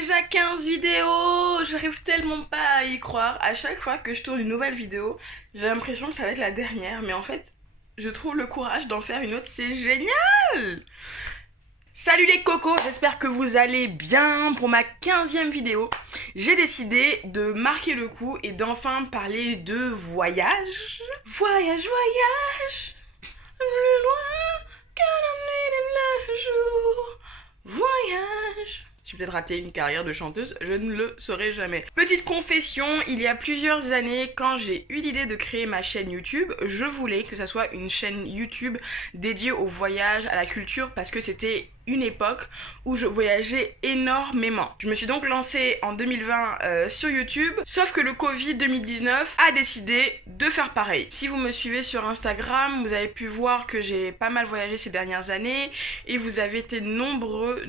Déjà 15 vidéos, j'arrive tellement pas à y croire. À chaque fois que je tourne une nouvelle vidéo, j'ai l'impression que ça va être la dernière, mais en fait, je trouve le courage d'en faire une autre, c'est génial! Salut les cocos, j'espère que vous allez bien. Pour ma 15e vidéo, j'ai décidé de marquer le coup et d'enfin parler de voyage. Voyage, voyage, plus loin que la nuit et le jour. Voyage. J'ai peut-être raté une carrière de chanteuse, je ne le saurai jamais. Petite confession, il y a plusieurs années, quand j'ai eu l'idée de créer ma chaîne YouTube, je voulais que ça soit une chaîne YouTube dédiée au voyage, à la culture, parce que c'était une époque où je voyageais énormément. Je me suis donc lancée en 2020 sur YouTube, sauf que le Covid 2019 a décidé de faire pareil. Si vous me suivez sur Instagram, vous avez pu voir que j'ai pas mal voyagé ces dernières années et vous avez été nombreux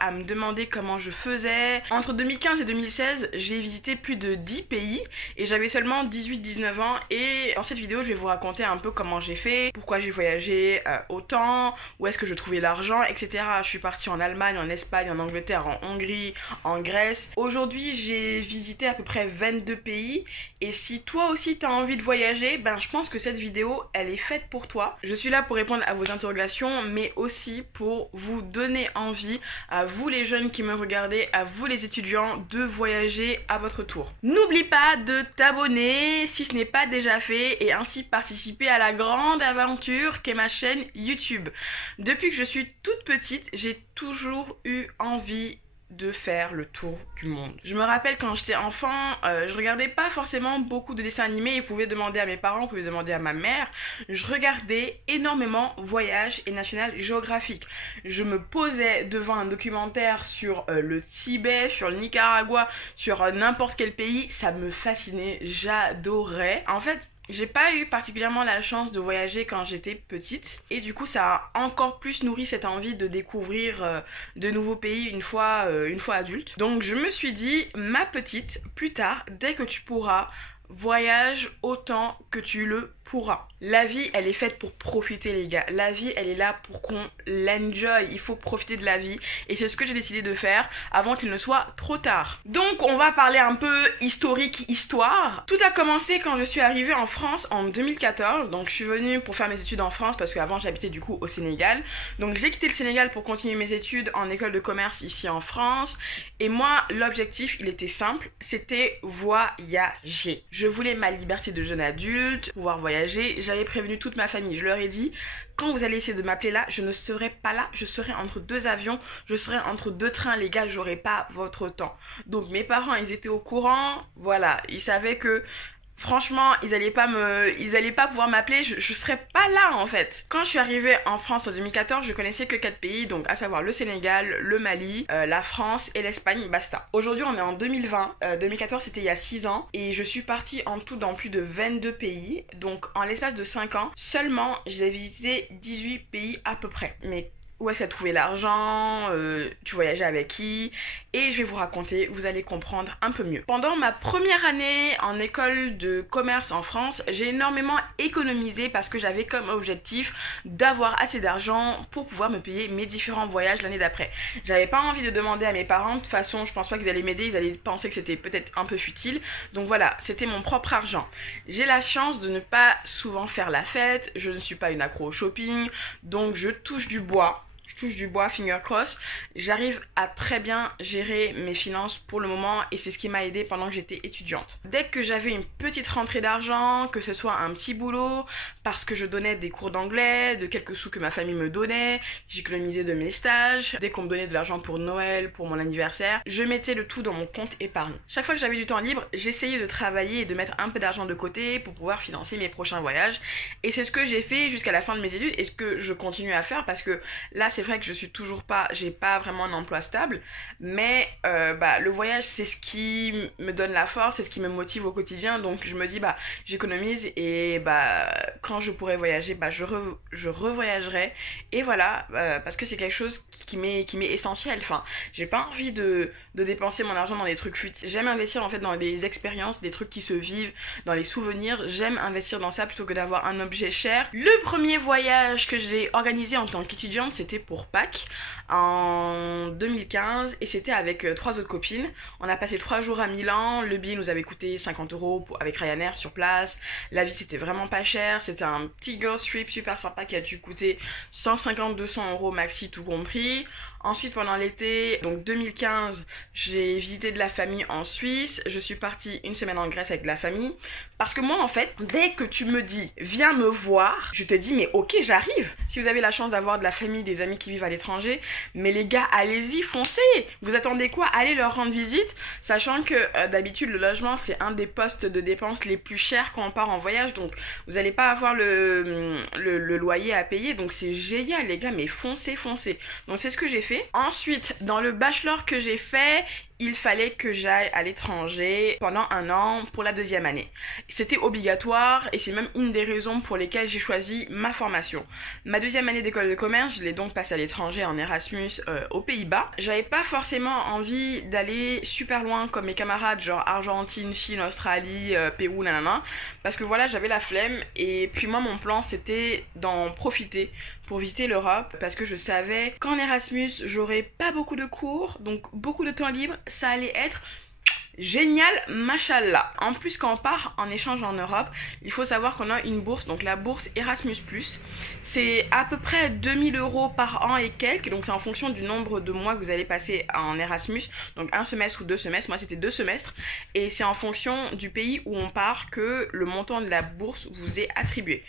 à me demander comment je faisais. Entre 2015 et 2016, j'ai visité plus de 10 pays et j'avais seulement 18-19 ans, et dans cette vidéo, je vais vous raconter un peu comment j'ai fait, pourquoi j'ai voyagé autant, où est-ce que je trouvais l'argent, etc. Je suis partie en Allemagne, en Espagne, en Angleterre, en Hongrie, en Grèce. Aujourd'hui, j'ai visité à peu près 22 pays, et si toi aussi t'as envie de voyager, ben je pense que cette vidéo, elle est faite pour toi. Je suis là pour répondre à vos interrogations, mais aussi pour vous donner envie, à vous les jeunes qui me regardez, à vous les étudiants, de voyager à votre tour. N'oublie pas de t'abonner si ce n'est pas déjà fait, et ainsi participer à la grande aventure qu'est ma chaîne YouTube. Depuis que je suis toute petite, j'ai toujours eu envie de faire le tour du monde. Je me rappelle quand j'étais enfant, je regardais pas forcément beaucoup de dessins animés, ils pouvaient demander à mes parents, ils pouvaient demander à ma mère. Je regardais énormément Voyage et National Geographic. Je me posais devant un documentaire sur le Tibet, sur le Nicaragua, sur n'importe quel pays, ça me fascinait, j'adorais. En fait, j'ai pas eu particulièrement la chance de voyager quand j'étais petite, et du coup ça a encore plus nourri cette envie de découvrir de nouveaux pays une fois adulte. Donc je me suis dit, ma petite, plus tard, dès que tu pourras, voyage autant que tu le pourras. La vie, elle est faite pour profiter, les gars. La vie, elle est là pour qu'on l'enjoy. Il faut profiter de la vie. Et c'est ce que j'ai décidé de faire avant qu'il ne soit trop tard. Donc, on va parler un peu historique, histoire. Tout a commencé quand je suis arrivée en France en 2014. Donc, je suis venue pour faire mes études en France parce qu'avant, j'habitais du coup au Sénégal. Donc, j'ai quitté le Sénégal pour continuer mes études en école de commerce ici en France. Et moi, l'objectif, il était simple. C'était voyager. Je voulais ma liberté de jeune adulte, pouvoir voyager. J'avais prévenu toute ma famille, je leur ai dit, quand vous allez essayer de m'appeler là, je ne serai pas là, je serai entre deux avions, je serai entre deux trains, les gars, j'aurai pas votre temps. Donc mes parents, ils étaient au courant, voilà, ils savaient que franchement, ils allaient pas pouvoir m'appeler, je serais pas là en fait. Quand je suis arrivée en France en 2014, je connaissais que 4 pays, donc à savoir le Sénégal, le Mali, la France et l'Espagne, basta. Aujourd'hui, on est en 2020, 2014 c'était il y a 6 ans, et je suis partie en tout dans plus de 22 pays, donc en l'espace de 5 ans, seulement j'ai visité 18 pays à peu près. Mais où est-ce qu'elle trouvait l'argent, tu voyageais avec qui, et je vais vous raconter, vous allez comprendre un peu mieux. Pendant ma première année en école de commerce en France, j'ai énormément économisé parce que j'avais comme objectif d'avoir assez d'argent pour pouvoir me payer mes différents voyages l'année d'après. J'avais pas envie de demander à mes parents, de toute façon je pense pas qu'ils allaient m'aider, ils allaient penser que c'était peut-être un peu futile, donc voilà, c'était mon propre argent. J'ai la chance de ne pas souvent faire la fête, je ne suis pas une accro au shopping, donc je touche du bois. Je touche du bois, finger cross. J'arrive à très bien gérer mes finances pour le moment, et c'est ce qui m'a aidée pendant que j'étais étudiante. Dès que j'avais une petite rentrée d'argent, que ce soit un petit boulot, parce que je donnais des cours d'anglais, de quelques sous que ma famille me donnait, j'économisais de mes stages, dès qu'on me donnait de l'argent pour Noël, pour mon anniversaire, je mettais le tout dans mon compte épargne. Chaque fois que j'avais du temps libre, j'essayais de travailler et de mettre un peu d'argent de côté pour pouvoir financer mes prochains voyages, et c'est ce que j'ai fait jusqu'à la fin de mes études, et ce que je continue à faire, parce que là c'est vrai que je suis toujours pas, j'ai pas vraiment un emploi stable, mais le voyage c'est ce qui me donne la force, c'est ce qui me motive au quotidien, donc je me dis j'économise, et quand je pourrai voyager, je revoyagerai, et voilà, parce que c'est quelque chose qui m'est essentiel. Enfin, j'ai pas envie de dépenser mon argent dans des trucs futiles. J'aime investir en fait dans des expériences, des trucs qui se vivent, dans les souvenirs. J'aime investir dans ça plutôt que d'avoir un objet cher. Le premier voyage que j'ai organisé en tant qu'étudiante, c'était pour Pâques en 2015 et c'était avec 3 autres copines. On a passé 3 jours à Milan, le billet nous avait coûté 50 € avec Ryanair sur place. La vie c'était vraiment pas cher, c'était un petit girls trip super sympa qui a dû coûter 150-200 € maxi tout compris. Ensuite pendant l'été, donc 2015, j'ai visité de la famille en Suisse, je suis partie une semaine en Grèce avec de la famille. Parce que moi en fait, dès que tu me dis viens me voir, je te dis mais ok j'arrive. Si vous avez la chance d'avoir de la famille, des amis qui vivent à l'étranger, mais les gars allez-y, foncez. Vous attendez quoi? Allez leur rendre visite, sachant que d'habitude le logement c'est un des postes de dépenses les plus chers quand on part en voyage, donc vous allez pas avoir le loyer à payer, donc c'est génial les gars, mais foncez. Donc c'est ce que j'ai fait. Ensuite, dans le bachelor que j'ai fait, il fallait que j'aille à l'étranger pendant 1 an pour la 2e année. C'était obligatoire et c'est même une des raisons pour lesquelles j'ai choisi ma formation. Ma 2e année d'école de commerce, je l'ai donc passée à l'étranger en Erasmus aux Pays-Bas. J'avais pas forcément envie d'aller super loin comme mes camarades, genre Argentine, Chine, Australie, Pérou, nanana, parce que voilà, j'avais la flemme et puis moi mon plan c'était d'en profiter pour visiter l'Europe parce que je savais qu'en Erasmus j'aurais pas beaucoup de cours, donc beaucoup de temps libre, ça allait être génial, machallah. En plus, quand on part en échange en Europe, il faut savoir qu'on a une bourse, donc la bourse Erasmus+. C'est à peu près 2000 € par an et quelques, donc c'est en fonction du nombre de mois que vous allez passer en Erasmus, donc 1 semestre ou 2 semestres, moi c'était 2 semestres, et c'est en fonction du pays où on part que le montant de la bourse vous est attribué.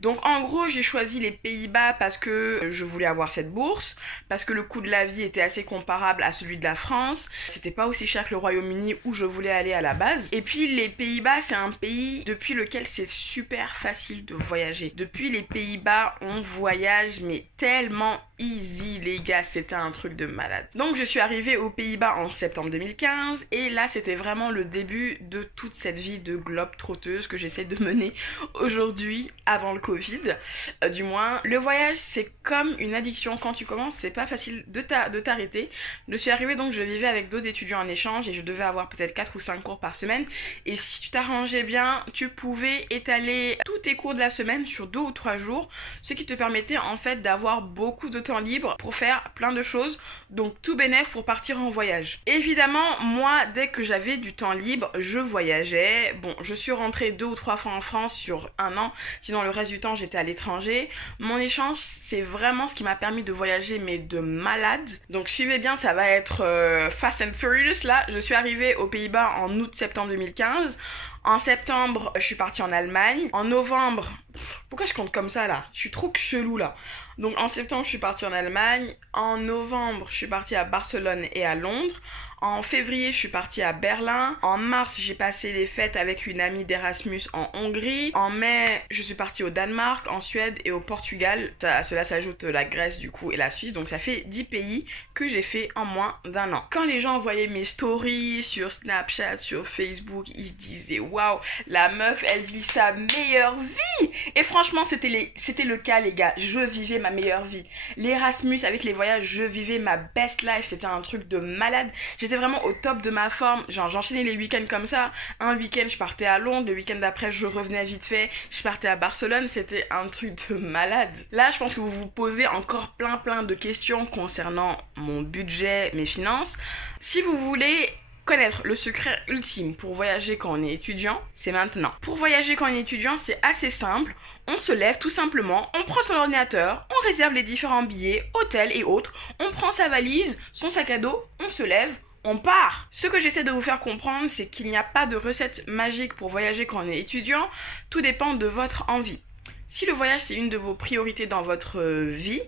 Donc en gros j'ai choisi les Pays-Bas parce que je voulais avoir cette bourse, parce que le coût de la vie était assez comparable à celui de la France, c'était pas aussi cher que le Royaume-Uni où je voulais aller à la base. Et puis les Pays-Bas c'est un pays depuis lequel c'est super facile de voyager. Depuis les Pays-Bas on voyage mais tellement easy les gars, c'était un truc de malade. Donc je suis arrivée aux Pays-Bas en septembre 2015 et là c'était vraiment le début de toute cette vie de globe trotteuse que j'essaie de mener aujourd'hui avant le Covid, du moins. Le voyage c'est comme une addiction, quand tu commences c'est pas facile de t'arrêter. Je suis arrivée donc je vivais avec d'autres étudiants en échange et je devais avoir peut-être 4 ou 5 cours par semaine et si tu t'arrangeais bien tu pouvais étaler tous tes cours de la semaine sur 2 ou 3 jours, ce qui te permettait en fait d'avoir beaucoup de temps libre pour faire plein de choses, donc tout bénef pour partir en voyage. Évidemment moi dès que j'avais du temps libre je voyageais. Bon, je suis rentrée 2 ou 3 fois en France sur 1 an, sinon le reste du temps j'étais à l'étranger. Mon échange c'est vraiment ce qui m'a permis de voyager mais de malade, donc suivez bien, ça va être fast and furious là. Je suis arrivée aux Pays-Bas en août-septembre 2015. En septembre, je suis partie en Allemagne. En novembre, pourquoi je compte comme ça là? Je suis trop chelou là. Donc en septembre, je suis partie en Allemagne. En novembre, je suis partie à Barcelone et à Londres. En février, je suis partie à Berlin. En mars, j'ai passé les fêtes avec une amie d'Erasmus en Hongrie. En mai, je suis partie au Danemark, en Suède et au Portugal. À cela s'ajoute la Grèce du coup et la Suisse. Donc ça fait 10 pays que j'ai fait en moins d'1 an. Quand les gens voyaient mes stories sur Snapchat, sur Facebook, ils se disaient waouh, la meuf elle vit sa meilleure vie. Et franchement c'était le cas les gars, je vivais ma meilleure vie. L'Erasmus avec les voyages, je vivais ma best life, c'était un truc de malade. J'étais vraiment au top de ma forme, genre j'enchaînais les week-ends comme ça. Un week-end je partais à Londres, le week-end d'après je revenais vite fait, je partais à Barcelone, c'était un truc de malade. Là je pense que vous vous posez encore plein de questions concernant mon budget, mes finances. Si vous voulez connaître le secret ultime pour voyager quand on est étudiant, c'est maintenant. Pour voyager quand on est étudiant, c'est assez simple. On se lève tout simplement, on prend son ordinateur, on réserve les différents billets, hôtels et autres, on prend sa valise, son sac à dos, on se lève, on part. Ce que j'essaie de vous faire comprendre, c'est qu'il n'y a pas de recette magique pour voyager quand on est étudiant, tout dépend de votre envie. Si le voyage c'est une de vos priorités dans votre vie,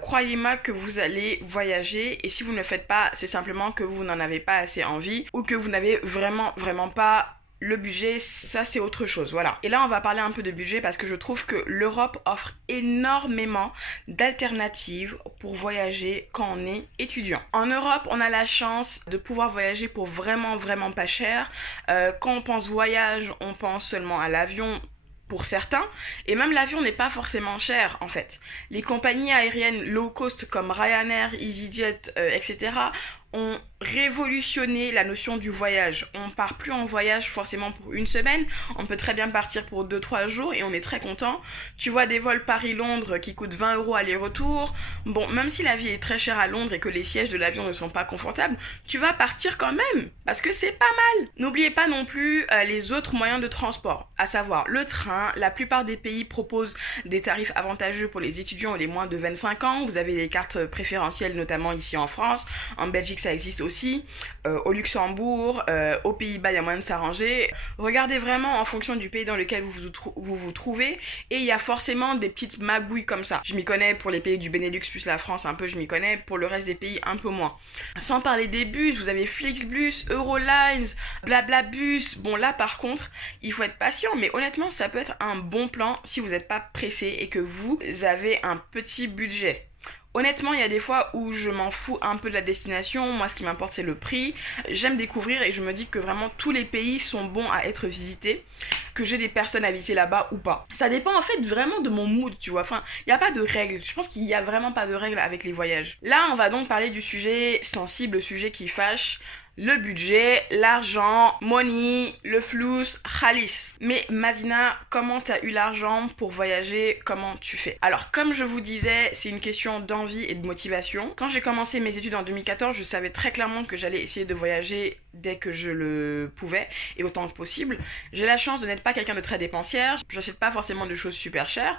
croyez-moi que vous allez voyager, et si vous ne le faites pas, c'est simplement que vous n'en avez pas assez envie ou que vous n'avez vraiment pas le budget, ça c'est autre chose, voilà. Et là on va parler un peu de budget parce que je trouve que l'Europe offre énormément d'alternatives pour voyager quand on est étudiant. En Europe, on a la chance de pouvoir voyager pour vraiment pas cher. Quand on pense voyage, on pense seulement à l'avion, pour certains, et même l'avion n'est pas forcément cher en fait. Les compagnies aériennes low cost comme Ryanair, EasyJet, etc. ont révolutionné la notion du voyage. On part plus en voyage forcément pour une semaine, on peut très bien partir pour 2-3 jours et on est très content. Tu vois des vols Paris-Londres qui coûtent 20 € aller-retour. Bon, même si la vie est très chère à Londres et que les sièges de l'avion ne sont pas confortables, tu vas partir quand même, parce que c'est pas mal. N'oubliez pas non plus les autres moyens de transport, à savoir le train. La plupart des pays proposent des tarifs avantageux pour les étudiants et les moins de 25 ans. Vous avez des cartes préférentielles, notamment ici en France. En Belgique, ça existe aussi. Au Luxembourg, aux Pays-Bas, il y a moyen de s'arranger. Regardez vraiment en fonction du pays dans lequel vous vous trouvez, et il y a forcément des petites magouilles comme ça. Je m'y connais pour les pays du Benelux plus la France, un peu je m'y connais, pour le reste des pays un peu moins. Sans parler des bus, vous avez Flixbus, Eurolines, Blablabus. Bon là par contre, il faut être patient, mais honnêtement ça peut être un bon plan si vous n'êtes pas pressé et que vous avez un petit budget. Honnêtement, il y a des fois où je m'en fous un peu de la destination. Moi, ce qui m'importe, c'est le prix. J'aime découvrir et je me dis que vraiment tous les pays sont bons à être visités, que j'ai des personnes à visiter là-bas ou pas. Ça dépend en fait vraiment de mon mood, tu vois. Enfin, il n'y a pas de règles. Je pense qu'il n'y a vraiment pas de règles avec les voyages. Là, on va donc parler du sujet sensible, le sujet qui fâche. Le budget, l'argent, money, le flous, khalis. Mais Madina, comment t'as eu l'argent pour voyager? Comment tu fais? Alors, comme je vous disais, c'est une question d'envie et de motivation. Quand j'ai commencé mes études en 2014, je savais très clairement que j'allais essayer de voyager dès que je le pouvais et autant que possible. J'ai la chance de n'être pas quelqu'un de très dépensière. J'achète pas forcément de choses super chères.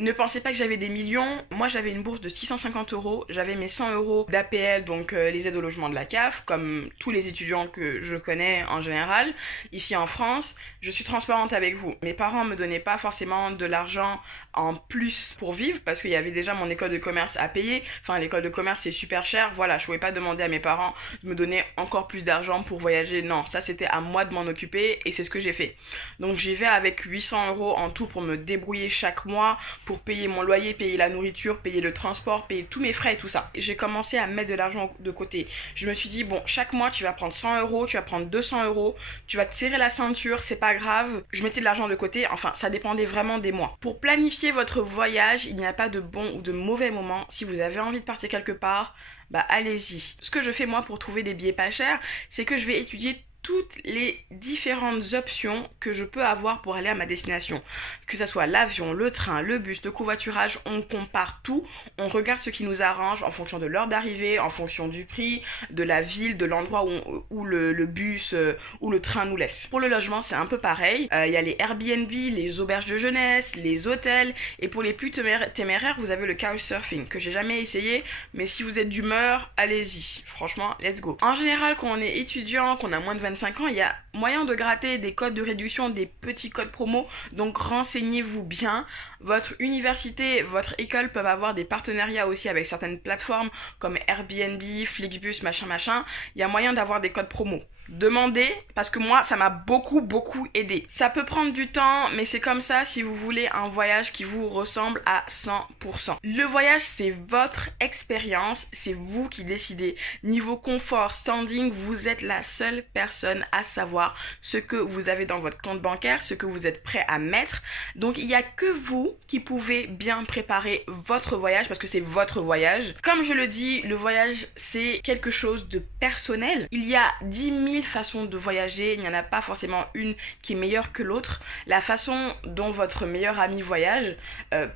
Ne pensez pas que j'avais des millions. Moi, j'avais une bourse de 650 €. J'avais mes 100 € d'APL, donc les aides au logement de la CAF, comme tous les étudiants que je connais en général, ici en France. Je suis transparente avec vous. Mes parents me donnaient pas forcément de l'argent en plus pour vivre, parce qu'il y avait déjà mon école de commerce à payer. Enfin, l'école de commerce, c'est super cher. Voilà, je pouvais pas demander à mes parents de me donner encore plus d'argent pour voyager. Non, ça, c'était à moi de m'en occuper, et c'est ce que j'ai fait. Donc, j'y vais avec 800 € en tout pour me débrouiller chaque mois, pour payer mon loyer, payer la nourriture, payer le transport, payer tous mes frais et tout ça. J'ai commencé à mettre de l'argent de côté. Je me suis dit, bon, chaque mois, tu vas prendre 100 €, tu vas prendre 200 €, tu vas te serrer la ceinture, c'est pas grave. Je mettais de l'argent de côté, enfin, ça dépendait vraiment des mois. Pour planifier votre voyage, il n'y a pas de bon ou de mauvais moment. Si vous avez envie de partir quelque part, bah allez-y. Ce que je fais moi pour trouver des billets pas chers, c'est que je vais étudier toutes les différentes options que je peux avoir pour aller à ma destination. Que ça soit l'avion, le train, le bus, le covoiturage, on compare tout, on regarde ce qui nous arrange en fonction de l'heure d'arrivée, en fonction du prix, de la ville, de l'endroit où le bus ou le train nous laisse. Pour le logement, c'est un peu pareil. Il y a les Airbnb, les auberges de jeunesse, les hôtels, et pour les plus téméraires, vous avez le couchsurfing, que j'ai jamais essayé, mais si vous êtes d'humeur, allez-y. Franchement, let's go. En général, quand on est étudiant, qu'on a moins de 25 ans, il y a moyen de gratter des codes de réduction, des petits codes promo, donc renseignez-vous bien. Votre université, votre école peuvent avoir des partenariats aussi avec certaines plateformes comme Airbnb, Flixbus, machin. Il y a moyen d'avoir des codes promo. Demandez, parce que moi ça m'a beaucoup aidé. Ça peut prendre du temps, mais c'est comme ça si vous voulez un voyage qui vous ressemble à 100%. Le voyage, c'est votre expérience, c'est vous qui décidez. Niveau confort, standing, vous êtes la seule personne à savoir ce que vous avez dans votre compte bancaire, ce que vous êtes prêt à mettre. Donc il n'y a que vous qui pouvez bien préparer votre voyage, parce que c'est votre voyage. Comme je le dis, le voyage c'est quelque chose de personnel. Il y a 10 000 façons de voyager, il n'y en a pas forcément une qui est meilleure que l'autre. La façon dont votre meilleur ami voyage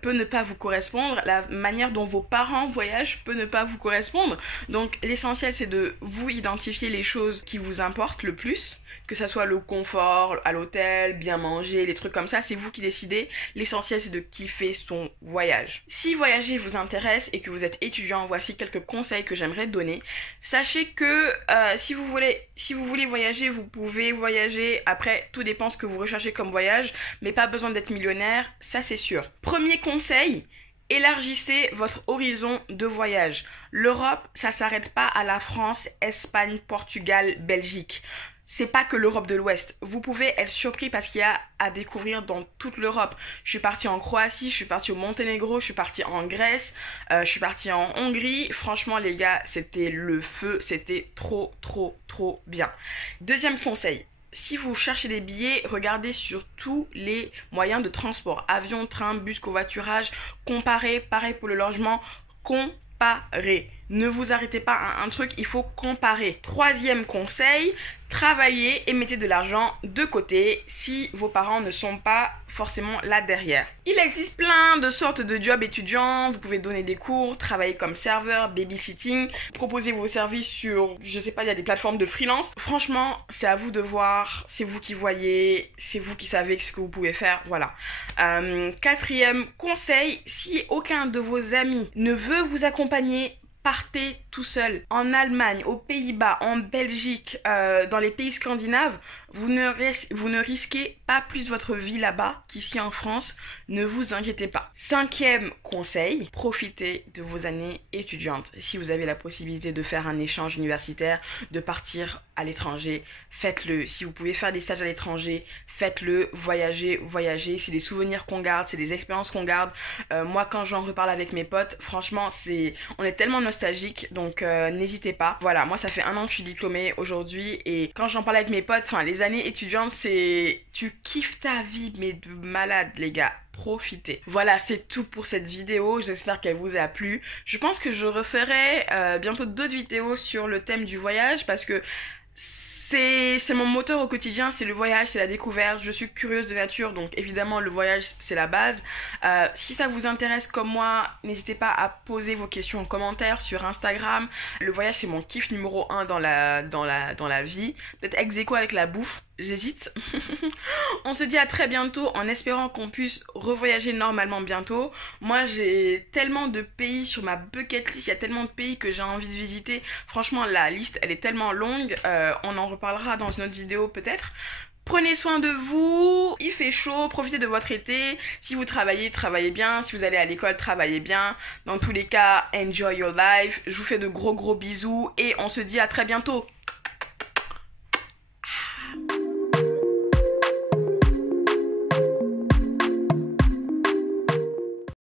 peut ne pas vous correspondre, la manière dont vos parents voyagent peut ne pas vous correspondre. Donc l'essentiel c'est de vous identifier les choses qui vous importent le plus, que ça soit le confort à l'hôtel, bien manger, les trucs comme ça, c'est vous qui décidez. L'essentiel c'est de kiffer son voyage. Si voyager vous intéresse et que vous êtes étudiant, voici quelques conseils que j'aimerais donner. Sachez que si vous voulez voyager, vous pouvez voyager. Après, tout dépend ce que vous recherchez comme voyage, mais pas besoin d'être millionnaire, ça c'est sûr. Premier conseil, élargissez votre horizon de voyage. L'Europe, ça s'arrête pas à la France, Espagne, Portugal, Belgique. C'est pas que l'Europe de l'Ouest. Vous pouvez être surpris parce qu'il y a à découvrir dans toute l'Europe. Je suis partie en Croatie, je suis partie au Monténégro, je suis partie en Grèce, je suis partie en Hongrie. Franchement les gars, c'était le feu, c'était trop bien. Deuxième conseil. Si vous cherchez des billets, regardez sur tous les moyens de transport. Avion, train, bus, covoiturage. Comparez, pareil pour le logement. Comparez. Ne vous arrêtez pas à un truc, il faut comparer. Troisième conseil, travaillez et mettez de l'argent de côté si vos parents ne sont pas forcément là derrière. Il existe plein de sortes de jobs étudiants, vous pouvez donner des cours, travailler comme serveur, babysitting, proposer vos services sur, je sais pas, il y a des plateformes de freelance. Franchement, c'est à vous de voir, c'est vous qui voyez, c'est vous qui savez ce que vous pouvez faire, voilà. Quatrième conseil, si aucun de vos amis ne veut vous accompagner, partez tout seul. En Allemagne, aux Pays-Bas, en Belgique, dans les pays scandinaves, vous ne risquez pas plus votre vie là-bas qu'ici en France. Ne vous inquiétez pas. Cinquième conseil, profitez de vos années étudiantes. Si vous avez la possibilité de faire un échange universitaire, de partir à l'étranger, faites-le. Si vous pouvez faire des stages à l'étranger, faites-le. Voyagez. C'est des souvenirs qu'on garde, c'est des expériences qu'on garde. Moi, quand j'en reparle avec mes potes, franchement, on est tellement nostalgique, donc n'hésitez pas. Voilà, moi ça fait 1 an que je suis diplômée aujourd'hui et quand j'en parle avec mes potes, enfin les années étudiantes, tu kiffes ta vie mais de malade les gars. Profitez. Voilà, c'est tout pour cette vidéo. J'espère qu'elle vous a plu. Je pense que je referai bientôt d'autres vidéos sur le thème du voyage parce que c'est mon moteur au quotidien, c'est le voyage, c'est la découverte. Je suis curieuse de nature, donc évidemment le voyage c'est la base. Si ça vous intéresse comme moi, n'hésitez pas à poser vos questions en commentaire sur Instagram. Le voyage c'est mon kiff numéro 1 dans la vie. Peut-être ex aequo avec la bouffe, j'hésite. On se dit à très bientôt en espérant qu'on puisse revoyager normalement bientôt. Moi j'ai tellement de pays sur ma bucket list, il y a tellement de pays que j'ai envie de visiter. Franchement la liste elle est tellement longue, on en reparlera dans une autre vidéo peut-être. Prenez soin de vous, il fait chaud, profitez de votre été. Si vous travaillez, travaillez bien. Si vous allez à l'école, travaillez bien. Dans tous les cas, enjoy your life. Je vous fais de gros bisous et on se dit à très bientôt.